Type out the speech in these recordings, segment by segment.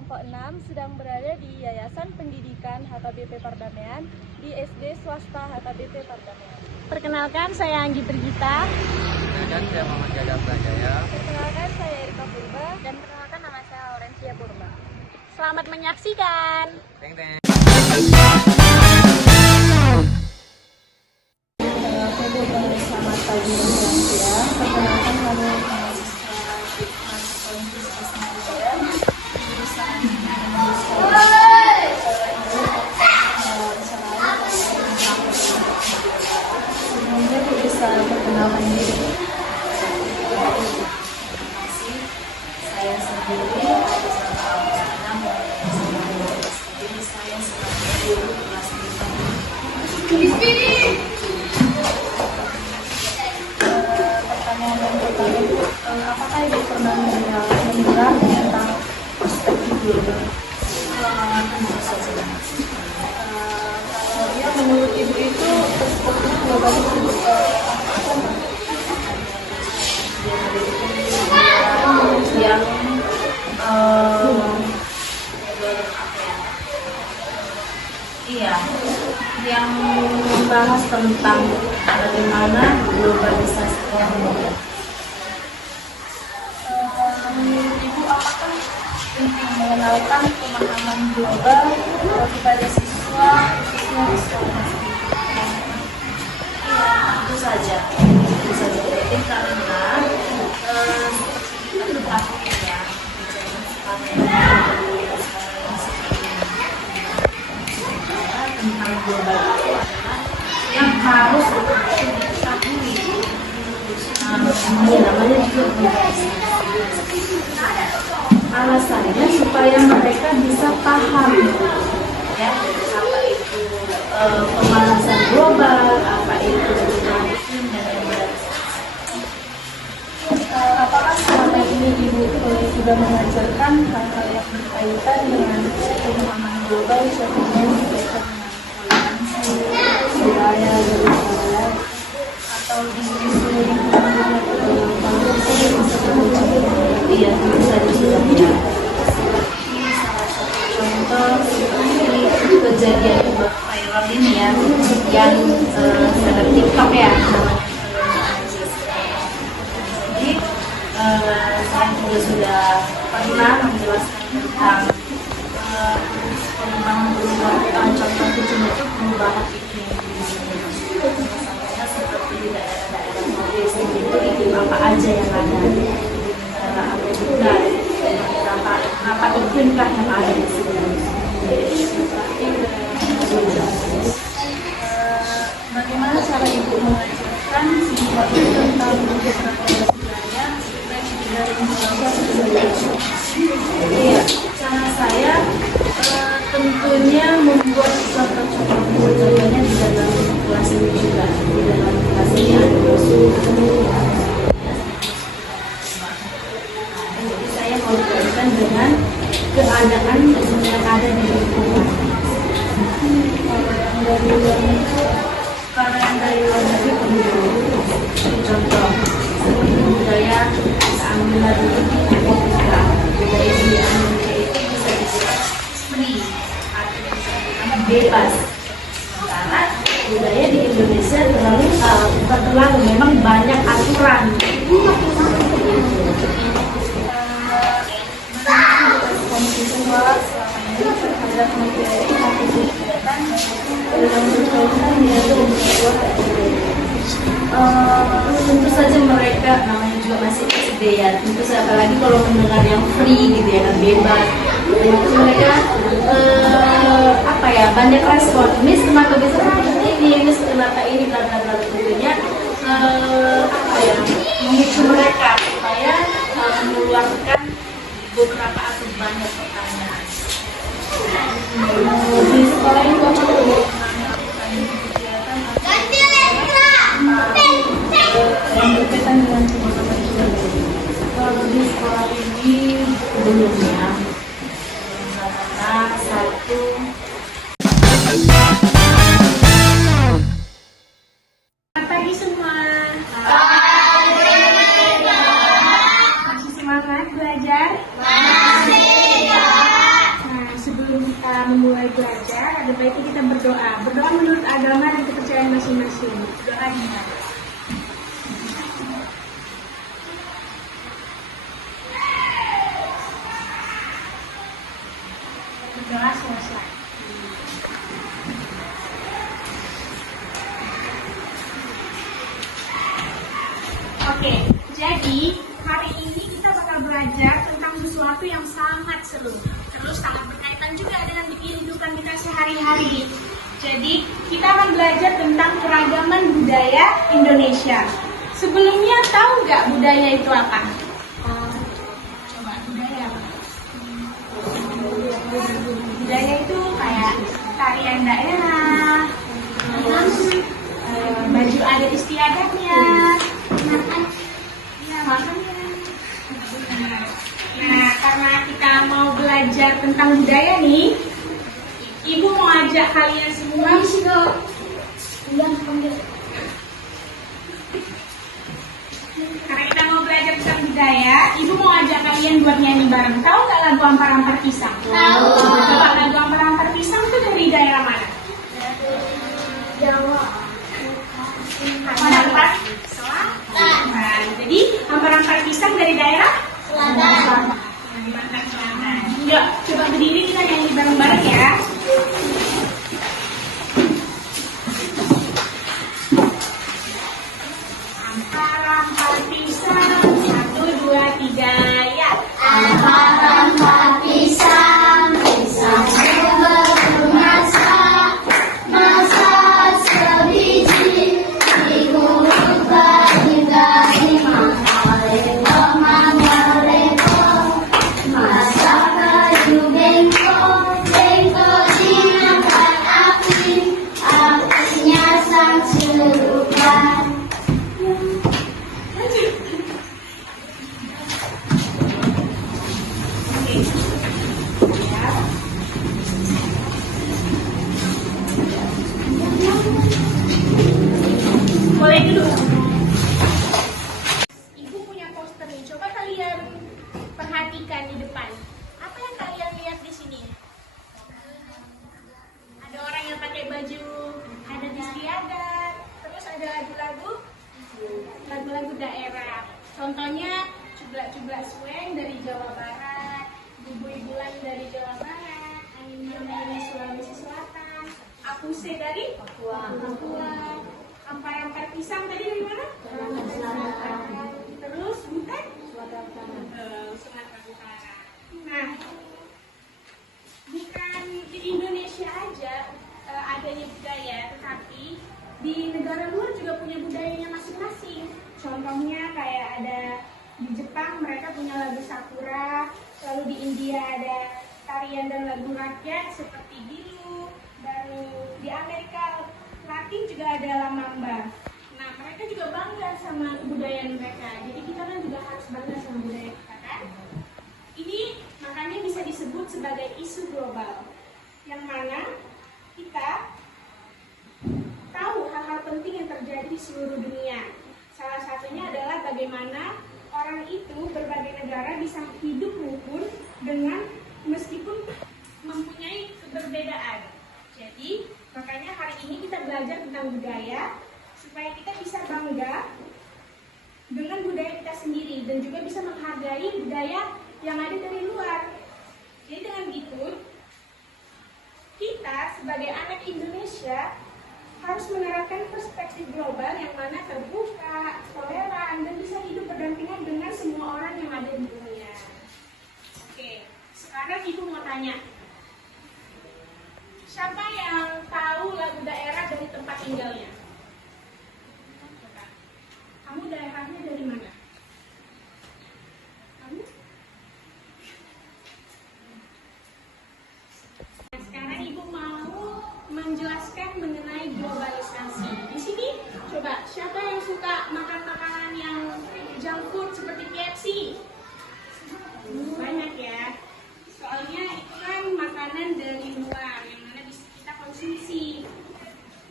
kelompok 6 sedang berada di Yayasan Pendidikan HKBP Pardamaian di SD swasta HKBP Pardamaian. Perkenalkan, saya Anggi Brigita. Perkenalkan, saya Muhammad Jada Prajaya. Perkenalkan, saya Erika Purba. Dan perkenalkan, nama saya Laurencia Purba. Selamat menyaksikan. Teng teng. Selamat pagi dan siang. Perkenalkan, kami bisa perkenalkan diri. Saya sendiri saya sebagai guru kelas 5. Pertanyaan yang pertama itu, apakah Ibu pernah mendengar tentang perspektif global? Tentu saja. Kalau ya menurut Ibu itu perspektif global itu yang yang membahas tentang bagaimana globalisasi teknologi. Menurut Ibu, apakah penting mengenalkan pemahaman global kepada siswa khususnya di sekolah? Tentu saja penting karena kita ketahui ya tentang global itu adalah yang harus diketahui. Namanya juga alasannya supaya mereka bisa paham ya apa itu pemanasan global, apa itu perubahan iklim dan lain-lain. Apakah selama ini Ibu sudah mengajarkan hal-hal yang berkaitan dengan pemahaman global seperti berkaitan dengan toleransi, budaya dari budaya, atau di seluruh lingkungan Iya, tentu saja sudah ya. Salah satu contoh seperti kejadian viral ini ya, yang seleb TikTok ya. Jadi saya juga sudah pernah menjelaskan tentang perubahan contoh kecil itu perubahan iklim di sini. Misalnya seperti di daerah-daerah Norwegia itu iklim apa aja yang ada. Apa iklimkah yang ada di sini? bagaimana cara Ibu mengajarkan siswa itu tentang beberapa budaya baik dari Indonesia. Iya, cara saya tentunya membuat contoh-contoh budayanya di dalam kelas ini juga. Di dalam kelas ini ada suhu. Jadi saya kaitkan dengan keadaan yang ada di lingkungan. Kalau yang dari luar negeri contoh seperti budaya kita ambil dari Amerika. Budaya di Amerika itu bisa dibilang free, artinya bisa dibilang bebas. Karena budaya di Indonesia terlalu memang banyak aturan. Siswa selama ini terhadap materi atau kegiatan dalam berkaitan dengan sebuah Tentu saja mereka namanya juga masih SD ya. Tentu saja apalagi kalau mendengar yang free gitu ya, bebas. Tentu mereka apa ya, banyak respon. Miss kenapa bisa seperti ini? Miss kenapa ini? Bla bla bla. Tentunya apa ya, memicu mereka supaya mengeluarkan beberapa atau banyak pertanyaan. di sekolah itu apa yang berkaitan dengan pemahaman global? Kalau di sekolah ini belum ya, karena satu Selamat pagi semua. Masih semangat belajar? Masih, Kak. Jelas selesai. Oke, jadi hari ini kita bakal belajar tentang sesuatu yang sangat seru. Terus sangat berkaitan juga dengan kehidupan kita sehari-hari. Jadi kita akan belajar tentang keragaman budaya Indonesia. Sebelumnya tahu nggak budaya itu apa? Coba budaya apa? Budaya itu kayak tarian daerah, terus baju adat istiadatnya, makannya. Nah, karena kita mau belajar tentang budaya nih, Ibu mau ajak kalian semua. Karena kita mau belajar tentang budaya, Ibu mau ajak kalian buat nyanyi bareng. Tahu nggak lagu Ampar-Ampar Pisang? Tahu. Coba lagu Ampar-Ampar Pisang itu dari daerah mana? Jawa. Ampar-Ampar Selatan. Jadi Ampar-Ampar Pisang dari daerah Selatan. Kalimantan Selatan. Yuk, coba berdiri kita nyanyi bareng-bareng ya. Ampar-ampar pisang, 1, 2, 3, ya. Ampar-ampar pisang, pisang bermasa, masa sebiji, diurut bagi-bagi, mangga-lengko, masak kayu bengkok, bengkok diangkat api, apinya sang celupkan. Mulai dulu. Ibu punya poster nih. Coba kalian perhatikan di depan. Apa yang kalian lihat di sini? Ada orang yang pakai baju adat istiadat. Terus ada lagu-lagu daerah. Contohnya Cublak-Cublak Sweng dari Jawa Barat, Ibu-Ibulan dari Jawa Barat, Anime dari Sulawesi Selatan, Akuse dari Papua. Ampar-ampar pisang tadi dari mana? Terus bukan? Sumatera Utara. Nah, bukan di Indonesia aja adanya budaya, tetapi di negara luar juga punya budayanya masing-masing. Contohnya kayak ada di Jepang mereka punya lagu Sakura, lalu di India ada tarian dan lagu rakyat seperti Bilu, dan di Amerika Latin juga ada La Mamba. Nah, mereka juga bangga sama kebudayaan mereka. Jadi kita kan juga harus bangga sama budaya kita kan? Ini makanya bisa disebut sebagai isu global. Yang mana kita tahu hal-hal penting yang terjadi di seluruh dunia. Salah satunya adalah bagaimana orang itu berbagai negara bisa hidup rukun dengan meskipun mempunyai keberbedaan. Jadi makanya hari ini kita belajar tentang budaya supaya kita bisa bangga dengan budaya kita sendiri dan juga bisa menghargai budaya yang ada dari luar. Jadi dengan begitu kita sebagai anak Indonesia harus menerapkan perspektif global yang mana terbuka, toleran, dan bisa hidup berdampingan dengan semua orang yang ada di dunia. Oke, sekarang Ibu mau tanya, siapa yang tahu lagu daerah dari tempat tinggalnya? Coba. Kamu daerahnya dari mana? Kamu? Nah, sekarang Ibu mau menjelaskan mengenai globalisasi. Di sini, coba siapa yang suka makan makanan yang junk food seperti KFC? Banyak ya. Soalnya itu kan makanan dari luar yang mana bisa kita konsumsi.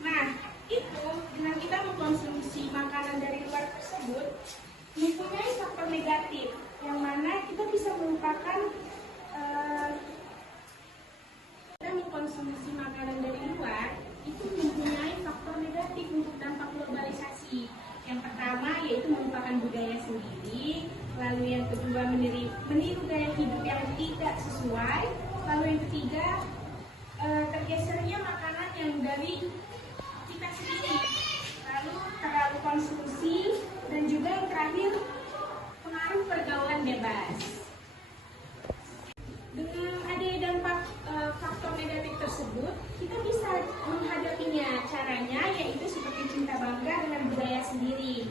Nah, itu dengan kita mengkonsumsi makanan dari luar tersebut mempunyai faktor negatif yang mana kita bisa melupakan kita mengkonsumsi makanan dari luar itu mempunyai faktor negatif untuk dampak globalisasi. Yang pertama yaitu melupakan budaya sendiri, lalu yang kedua meniru gaya hidup yang tidak sesuai, Lalu yang ketiga, tergesernya makanan yang dari kita sendiri. Lalu terlalu konsumsi, dan juga yang terakhir, pengaruh pergaulan bebas. Dengan adanya dampak faktor negatif tersebut, kita bisa menghadapinya. Caranya yaitu seperti cinta bangga dengan budaya sendiri.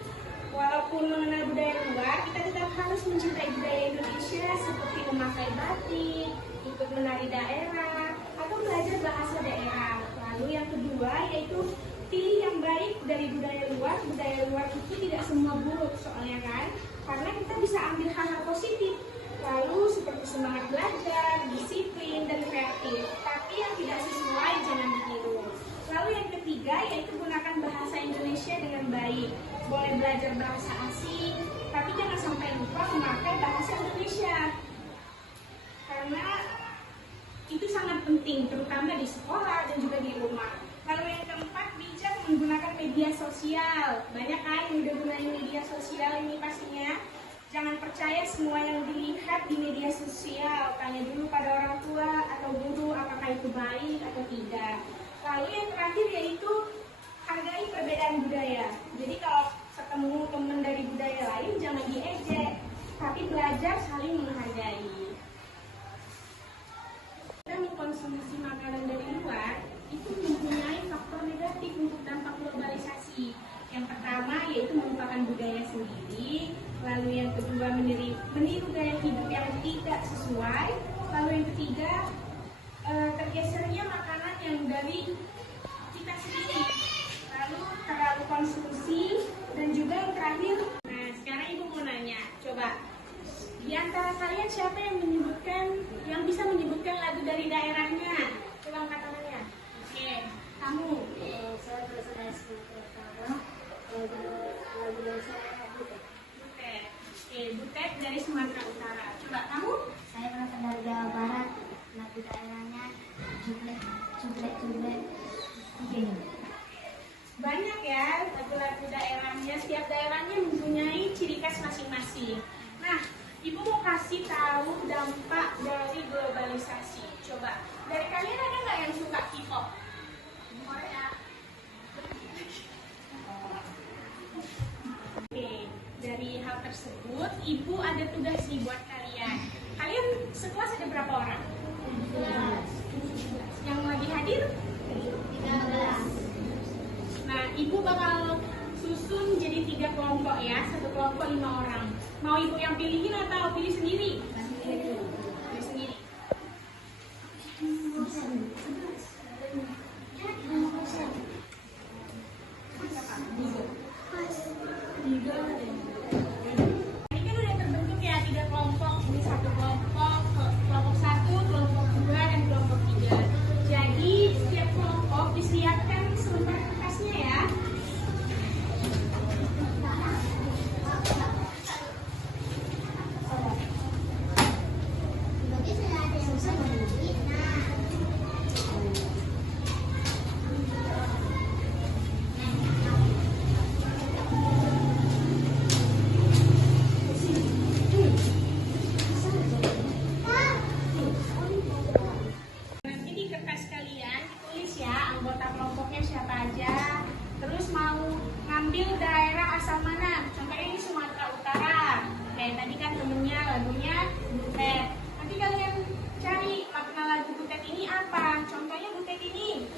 Walaupun mengenal budaya luar, kita tetap harus mencintai budaya Indonesia seperti memakai batik, ikut menari daerah, atau belajar bahasa daerah. Lalu yang kedua yaitu pilih yang baik dari budaya luar. Budaya luar itu tidak semua buruk soalnya kan, karena kita bisa ambil hal-hal positif. Lalu seperti semangat belajar, disiplin, dan kreatif. Tapi yang tidak sesuai jangan ditiru. Lalu yang ketiga yaitu gunakan bahasa Indonesia dengan baik. Boleh belajar bahasa asing, tapi jangan sampai lupa memakai bahasa Indonesia. Karena itu sangat penting, terutama di sekolah dan juga di rumah. Lalu yang keempat, bijak menggunakan media sosial. Banyak kan yang udah gunain media sosial ini pastinya. Jangan percaya semua yang dilihat di media sosial. Tanya dulu pada orang tua atau guru apakah itu baik atau tidak. Lalu yang terakhir yaitu hargai perbedaan budaya. Jadi kalau ketemu teman dari budaya lain jangan diejek, tapi belajar saling menghargai. Kita mengkonsumsi makanan dari luar itu mempunyai faktor negatif untuk dampak globalisasi. Yang pertama yaitu melupakan budaya sendiri. Lalu yang kedua meniru gaya hidup yang tidak sesuai. Lalu yang ketiga tergesernya makanan yang dari kita sendiri. Lalu terlalu konsumsi, dan juga yang terakhir. Nah sekarang ibu mau nanya, coba di antara kalian siapa yang bisa menyebutkan lagu dari daerahnya? Coba angkat tangannya. Oke, kamu. Saya berasal dari Sumatera Utara. Lagu dari saya Butet. Oke, Butet dari Sumatera Utara. Coba kamu? Saya berasal dari Jawa Barat. Lagu daerahnya Cublek. Banyak ya lagu-lagu daerahnya. Setiap daerahnya mempunyai ciri khas masing-masing. Nah, ibu mau kasih tahu dampak dari globalisasi. Coba, dari kalian ada nggak yang suka K-pop? Korea. Oke, dari hal tersebut, ibu ada tugas nih buat kalian. Kalian sekelas ada berapa orang? 11. Yang lagi hadir? 13. Nah, ibu bakal susun jadi 3 kelompok ya. Satu kelompok 5 orang. Mau ibu yang pilihin atau pilih sendiri? Pilih sendiri. Ini kan udah terbentuk ya 3 kelompok. Ini satu kelompok, kelompok 1, kelompok 2, dan kelompok 3. Jadi setiap kelompok disiapkan selembar kertasnya ya. Nanti di kertas kalian ditulis ya anggota kelompoknya siapa aja. Terus mau ngambil daerah asal mana? Contohnya ini Sumatera Utara. Kayak tadi kan temennya lagunya Butet. Nanti kalian cari makna lagu Butet ini apa. Contohnya Butet ini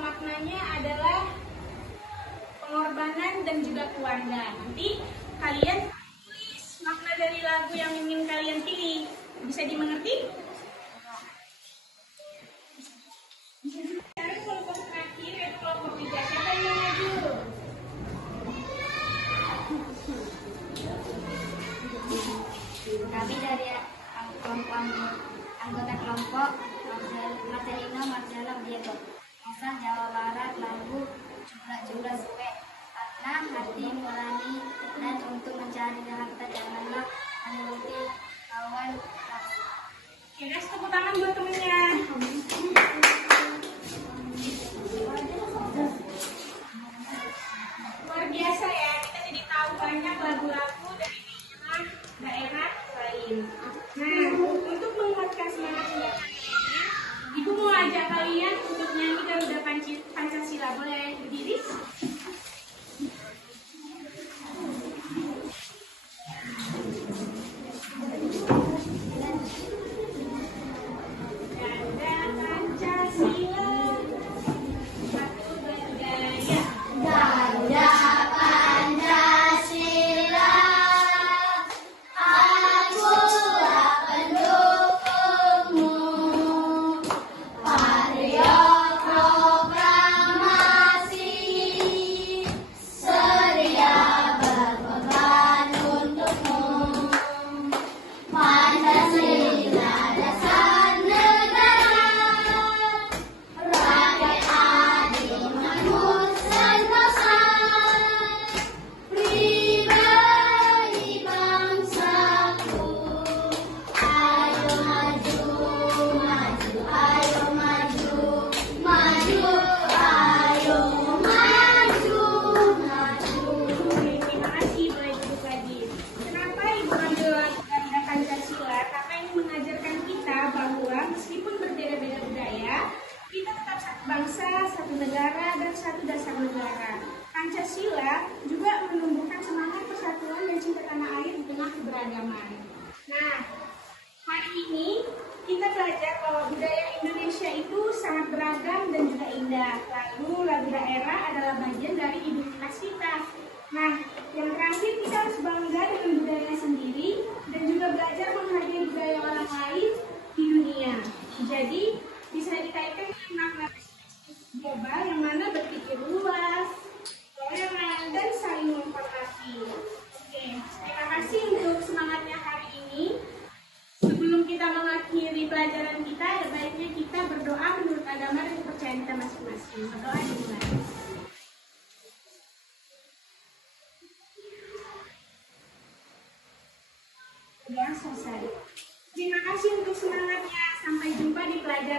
maknanya adalah pengorbanan dan juga keluarga. Nanti kalian tulis makna dari lagu yang ingin kalian pilih. Bisa dimengerti? Sekarang kelompok terakhir yaitu kelompok 3. Siapa yang mau maju? Kami dari anggota kelompok Marcelino Marcelo Diego, asal Jawa Barat. Lagu Cublek Suwe, karena hati nurani dan untuk mencari harta janganlah menuruti kawan nafsu. Oke guys, tepuk tangan buat temennya. Luar biasa ya, kita jadi tahu banyak lagu-lagu dari daerah lain. Nah, untuk menguatkan semangat kalian, ajak kalian untuk nyanyi Garuda Pancasila. Boleh berdiri? Garuda Pancasila, satu berdaya. Garuda Pancasila, akulah pendukungmu. Patriot proklamasi, sedia berkorban untukmu. Pancasila dasar negara, rakyat adil makmur sentosa, pribadi bangsaku. Ayo maju, maju, ayo maju, maju, ayo maju, maju. Terima kasih, boleh duduk lagi. Kenapa Ibu ambil lagu Garuda Pancasila? Karena ini mengajarkan kita bahwa meskipun berbeda-beda budaya, kita tetap satu bangsa, satu negara, dan satu dasar negara. Pancasila juga menumbuhkan semangat persatuan dan cinta tanah air di tengah keberagaman. Nah, hari ini kita belajar bahwa budaya Indonesia itu sangat beragam dan juga indah. Lalu lagu daerah adalah bagian dari identitas kita. Nah, yang terakhir kita harus bangga dengan budaya sendiri dan juga belajar menghargai budaya orang lain di dunia. Jadi, bisa dikaitkan dengan makna perspektif global yang mana berpikir luas, toleran, dan saling menghormati. Oke, terima kasih untuk semangatnya hari ini. Sebelum kita mengakhiri pelajaran kita, ada baiknya kita berdoa menurut agama dan kepercayaan kita masing-masing. Berdoa dimulai. Sudah selesai. Terima kasih untuk semangatnya. Sampai jumpa di pelajaran